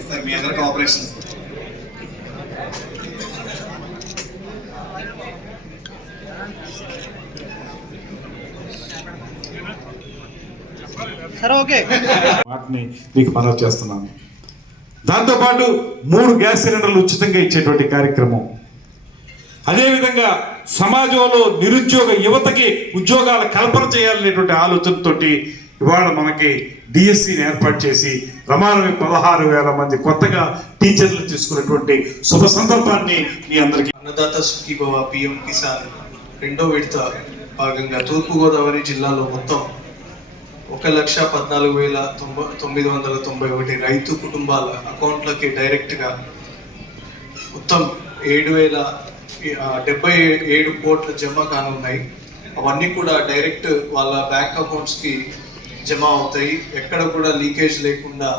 Sir మీ అందరి cooperation వాటిని మీకు మనవి చేస్తున్నాను దాంతోపాటు మూడు గ్యాస్ సిలిండర్లు ఉచితంగా ఇచ్చేటువంటి కార్యక్రమం. అదేవిధంగా సమాజంలో నిరుద్యోగ యువతకి ఉద్యోగాల కల్పన చేయాలనేటువంటి ఆలోచనతోటి ఇవాళ మనకి డిఎస్సిని ఏర్పాటు చేసి రమారవి పదహారు వేల మంది కొత్తగా టీచర్లు తీసుకున్నటువంటి శుభ సందర్భాన్ని మీ అందరికీ అన్నదాత సుఖీభవ పిఎం కిసాన్ రెండో విడత భాగంగా తూర్పుగోదావరి జిల్లాలో మొత్తం ఒక లక్ష పద్నాలుగు వేల తొంభై తొమ్మిది వందల తొంభై ఒకటి రైతు కుటుంబాల అకౌంట్లకి డైరెక్ట్గా మొత్తం ఏడు వేల డెబ్బై ఏడు కోట్లు జమ కానున్నాయి. అవన్నీ కూడా డైరెక్ట్ వాళ్ళ బ్యాంక్ అకౌంట్స్కి జమ అవుతాయి. ఎక్కడ కూడా లీకేజ్ లేకుండా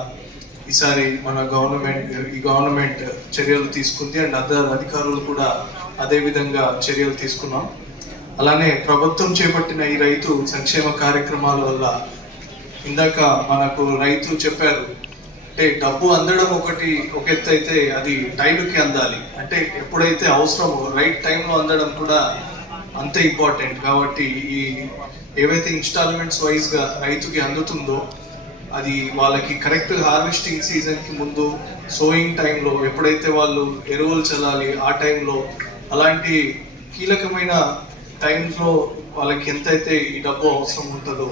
ఈసారి మన గవర్నమెంట్ ఈ గవర్నమెంట్ చర్యలు తీసుకుంది. అండ్ అదర్ అధికారులు కూడా అదే విధంగా చర్యలు తీసుకున్నాం. అలానే ప్రభుత్వం చేపట్టిన ఈ రైతు సంక్షేమ కార్యక్రమాల వల్ల ఇందాక మనకు రైతు చెప్పారు అంటే డబ్బు అందడం ఒకటి ఒక ఎత్తు అయితే అది టైంకి అందాలి. అంటే ఎప్పుడైతే అవసరమో రైట్ టైంలో అందడం కూడా అంతే ఇంపార్టెంట్ కాబట్టి ఈ ఏవైతే ఇన్స్టాల్మెంట్స్ వైజ్గా రైతుకి అందుతుందో అది వాళ్ళకి కరెక్ట్ హార్వెస్టింగ్ సీజన్కి ముందు సోయింగ్ టైంలో ఎప్పుడైతే వాళ్ళు ఎరువులు చల్లాలి ఆ టైంలో అలాంటి కీలకమైన టైంలో వాళ్ళకి ఎంతైతే ఈ డబ్బు అవసరం ఉంటుందో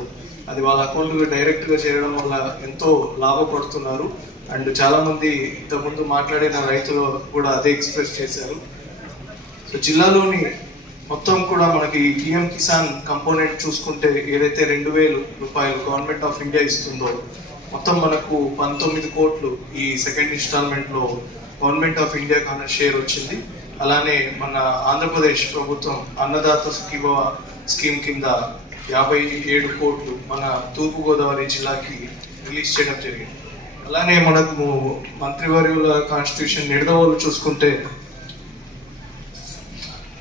అది వాళ్ళ అకౌంట్కి డైరెక్ట్గా చేరడం వల్ల ఎంతో లాభపడుతున్నారు. అండ్ చాలామంది ఇంతకుముందు మాట్లాడిన రైతులు కూడా అదే ఎక్స్ప్రెస్ చేశారు. సో జిల్లాలోని మొత్తం కూడా మనకి పిఎం కిసాన్ కంపోనెంట్ చూసుకుంటే ఏదైతే రెండు వేలు రూపాయలు గవర్నమెంట్ ఆఫ్ ఇండియా ఇస్తుందో మొత్తం మనకు పంతొమ్మిది కోట్లు ఈ సెకండ్ ఇన్స్టాల్మెంట్లో గవర్నమెంట్ ఆఫ్ ఇండియా కన్నా షేర్ వచ్చింది. అలానే మన ఆంధ్రప్రదేశ్ ప్రభుత్వం అన్నదాత సుఖీభవ స్కీమ్ కింద యాభై ఏడు కోట్లు మన తూర్పుగోదావరి జిల్లాకి రిలీజ్ చేయడం జరిగింది. అలానే మనకు మంత్రివర్యుల కాన్స్టిట్యూషన్ నిడదవోలు చూసుకుంటే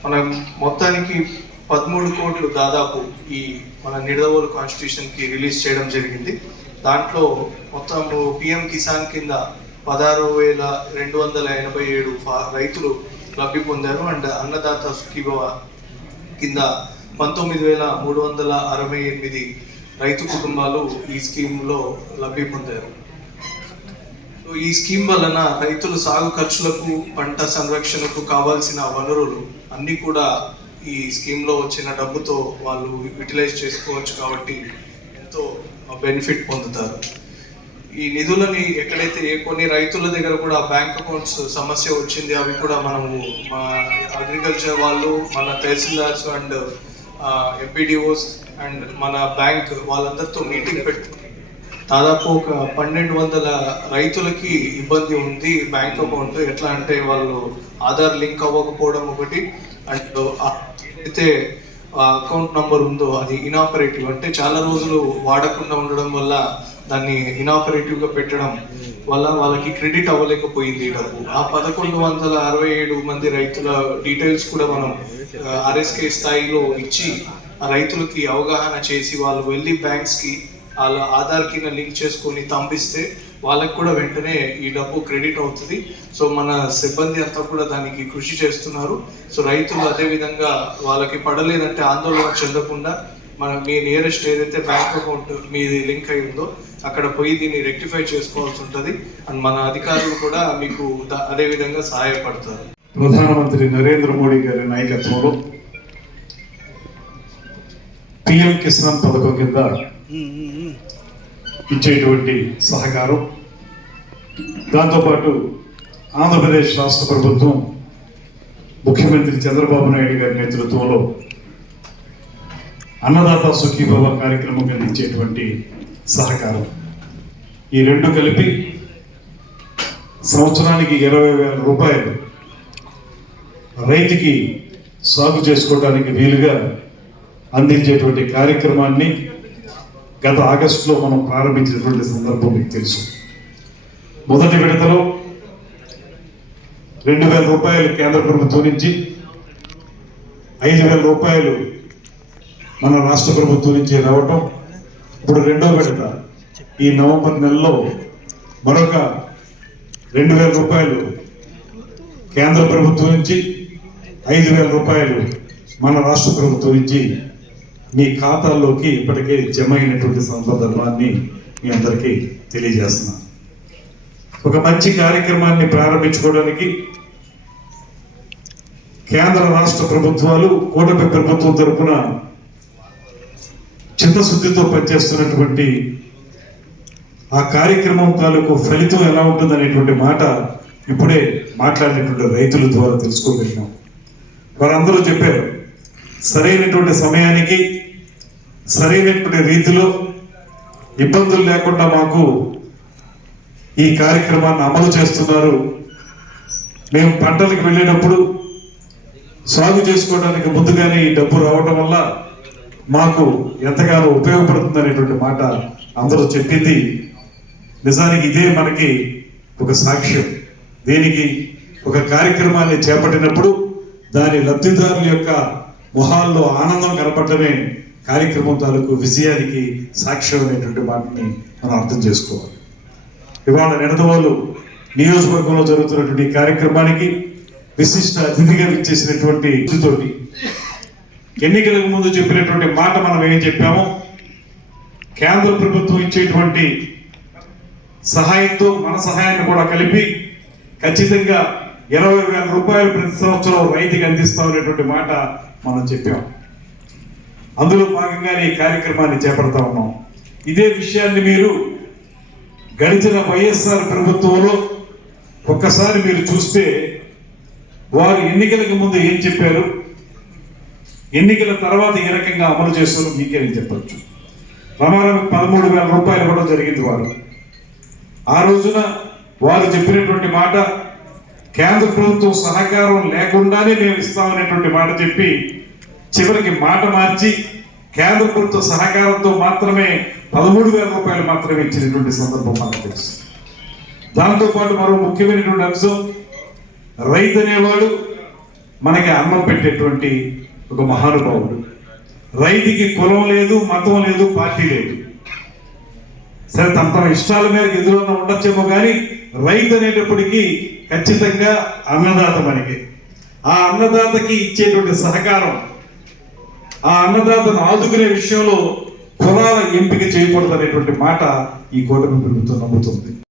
మనం మొత్తానికి పదమూడు కోట్లు దాదాపు ఈ మన నిడదవోలు కాన్స్టిట్యూషన్కి రిలీజ్ చేయడం జరిగింది. దాంట్లో మొత్తం పిఎం కిసాన్ కింద పదహారు వేల రెండు వందల ఎనభై ఏడు ఫా- రైతులు లబ్ధి పొందారు. అండ్ అన్నదాత సుఖీభవ కింద పంతొమ్మిది వేల మూడు వందల అరవై ఎనిమిది రైతు కుటుంబాలు ఈ స్కీమ్లో లబ్ధి పొందారు. సో ఈ స్కీమ్ వలన రైతుల సాగు ఖర్చులకు పంట సంరక్షణకు కావాల్సిన వనరులు అన్నీ కూడా ఈ స్కీమ్లో వచ్చిన డబ్బుతో వాళ్ళు యూటిలైజ్ చేసుకోవచ్చు కాబట్టి ఎంతో బెనిఫిట్ పొందుతారు. ఈ నిధులని ఎక్కడైతే కొన్ని రైతుల దగ్గర కూడా బ్యాంక్ అకౌంట్స్ సమస్య వచ్చింది అవి కూడా మనము మా అగ్రికల్చర్ వాళ్ళు మన తహసీల్దార్స్ అండ్ ఎంపీడీఓస్ అండ్ మన బ్యాంక్ వాళ్ళందరితో మీటింగ్ పెట్టుకుని దాదాపు ఒక పన్నెండు వందల రైతులకి ఇబ్బంది ఉంది బ్యాంక్ అకౌంట్ ఎట్లా అంటే వాళ్ళు ఆధార్ లింక్ అవ్వకపోవడం ఒకటి అండ్ అయితే అకౌంట్ నంబర్ ఉందో అది ఇనాపరేటివ్. అంటే చాలా రోజులు వాడకుండా ఉండడం వల్ల దాన్ని ఇనాపరేటివ్గా పెట్టడం వల్ల వాళ్ళకి క్రెడిట్ అవ్వలేకపోయింది ఈ డబ్బు. ఆ పదకొండు వందల అరవై ఏడు మంది రైతుల డీటెయిల్స్ కూడా మనం ఆర్ఎస్కే స్థాయిలో ఇచ్చి రైతులకి అవగాహన చేసి వాళ్ళు వెళ్ళి బ్యాంక్స్కి వాళ్ళ ఆధార్ కింద లింక్ చేసుకొని పంపిస్తే వాళ్ళకి కూడా వెంటనే ఈ డబ్బు క్రెడిట్ అవుతుంది. సో మన సిబ్బంది అంతా కూడా దానికి కృషి చేస్తున్నారు. సో రైతులు అదే విధంగా వాళ్ళకి పడలేదంటే ఆందోళన చెందకుండా మన మీ నియరెస్ట్ ఏదైతే బ్యాంక్ అకౌంట్ మీది లింక్ అయి ఉందో అక్కడ పోయి దీన్ని రెక్టిఫై చేసుకోవాల్సి ఉంటుంది. అండ్ మన అధికారులు కూడా మీకు అదే విధంగా సహాయపడతారు. ప్రధానమంత్రి నరేంద్ర మోడీ గారి నాయకత్వంలో పిఎం కిసాన్ పథకం కింద ఇచ్చేటువంటి సహకారం. దాంతోపాటు ఆంధ్రప్రదేశ్ రాష్ట్ర ప్రభుత్వం ముఖ్యమంత్రి చంద్రబాబు నాయుడు గారి నేతృత్వంలో అన్నదాత సుఖీభవ కార్యక్రమం కింద ఇచ్చేటువంటి సహకారం. ఈ రెండు కలిపి సంవత్సరానికి ఇరవై వేల రూపాయలు రైతుకి సాగు చేసుకోవడానికి వీలుగా అందించేటువంటి కార్యక్రమాన్ని గత ఆగస్టులో మనం ప్రారంభించినటువంటి సందర్భం మీకు తెలుసు. మొదటి విడతలో రెండు వేల రూపాయలు కేంద్ర ప్రభుత్వం నుంచి ఐదు వేల రూపాయలు మన రాష్ట్ర ప్రభుత్వం నుంచి రావటం. ఇప్పుడు రెండో విడత. ఈ నవంబర్ నెలలో మరొక రెండు వేల రూపాయలు కేంద్ర ప్రభుత్వం నుంచి ఐదు వేల రూపాయలు మన రాష్ట్ర ప్రభుత్వం నుంచి మీ ఖాతాల్లోకి ఇప్పటికే జమ అయినటువంటి సందర్భాన్ని మీ అందరికీ తెలియజేస్తున్నాను ఒక మంచి కార్యక్రమాన్ని ప్రారంభించుకోవడానికి కేంద్ర రాష్ట్ర ప్రభుత్వాలు కూటమి ప్రభుత్వం తరపున చిత్తశుద్ధితో పనిచేస్తున్నటువంటి ఆ కార్యక్రమం తాలూకు ఫలితం ఎలా ఉంటుందనేటువంటి మాట ఇప్పుడే మాట్లాడినటువంటి రైతుల ద్వారా తెలుసుకోగలిగాం వారందరూ చెప్పారు సరైనటువంటి సమయానికి సరైనటువంటి రీతిలో ఇబ్బందులు లేకుండా మాకు ఈ కార్యక్రమాన్ని అమలు చేస్తున్నారు. మేము పంటలకు వెళ్ళేటప్పుడు సాగు చేసుకోవడానికి ముందుగానే ఈ డబ్బు రావటం వల్ల మాకు ఎంతగానో ఉపయోగపడుతుంది అనేటువంటి మాట అందరూ చెప్పింది. నిజానికి ఇదే మనకి ఒక సాక్ష్యం. దీనికి? ఒక కార్యక్రమాన్ని చేపట్టినప్పుడు దాని లబ్ధిదారుల యొక్క మొహాల్లో ఆనందం కనపడమే కార్యక్రమం తాలూకు విజయానికి సాక్ష్యం అనేటువంటి మాటని మనం అర్థం చేసుకోవాలి. ఇవాళ నిడదవోలు నియోజకవర్గంలో జరుగుతున్నటువంటి కార్యక్రమానికి విశిష్ట అతిథిగా ఇచ్చేసినటువంటి తోటి ఎన్నికలకు ముందు చెప్పినటువంటి మాట మనం ఏం చెప్పామో కేంద్ర ప్రభుత్వం ఇచ్చేటువంటి సహాయంతో మన సహాయాన్ని కూడా కలిపి ఖచ్చితంగా ఇరవై వేల రూపాయలు ప్రతి సంవత్సరం రైతుకి అందిస్తామనేటువంటి మాట మనం చెప్పాం. అందులో భాగంగానే ఈ కార్యక్రమాన్ని చేపడతా ఉన్నాం. ఇదే విషయాన్ని మీరు గడిచిన వైఎస్ఆర్ ప్రభుత్వంలో ఒక్కసారి మీరు చూస్తే వారు ఎన్నికలకు ముందు ఏం చెప్పారు? ఎన్నికల తర్వాత ఏ రకంగా అమలు చేస్తారో మీకే నేను చెప్పచ్చు. రమారావుకి పదమూడు వేల రూపాయలు కూడా జరిగింది వారు. ఆ రోజున వారు చెప్పినటువంటి మాట కేంద్ర ప్రభుత్వం సహకారం లేకుండానే మేము ఇస్తామనేటువంటి మాట చెప్పి చివరికి మాట మార్చి కేంద్ర ప్రభుత్వ సహకారంతో మాత్రమే పదమూడు వేల రూపాయలు మాత్రమే ఇచ్చినటువంటి సందర్భం మనకు తెలుసు. దాంతోపాటు మరో ముఖ్యమైనటువంటి అంశం రైతు అనేవాడు మనకి అన్నం పెట్టేటువంటి ఒక మహానుభావుడు. రైతుకి కులం లేదు మతం లేదు పార్టీ లేదు. సరే తమ తమ ఇష్టాల మేరకు ఎదురున్న ఉండొచ్చేమో కానీ రైతు అనేటప్పటికీ ఖచ్చితంగా అన్నదాత మనకి. ఆ అన్నదాతకి ఇచ్చేటువంటి సహకారం ఆ అన్నదాతను ఆదుకునే విషయంలో కులాల ఎంపిక చేయకూడదు అనేటువంటి మాట ఈ కూటమి ప్రభుత్వం నమ్ముతుంది.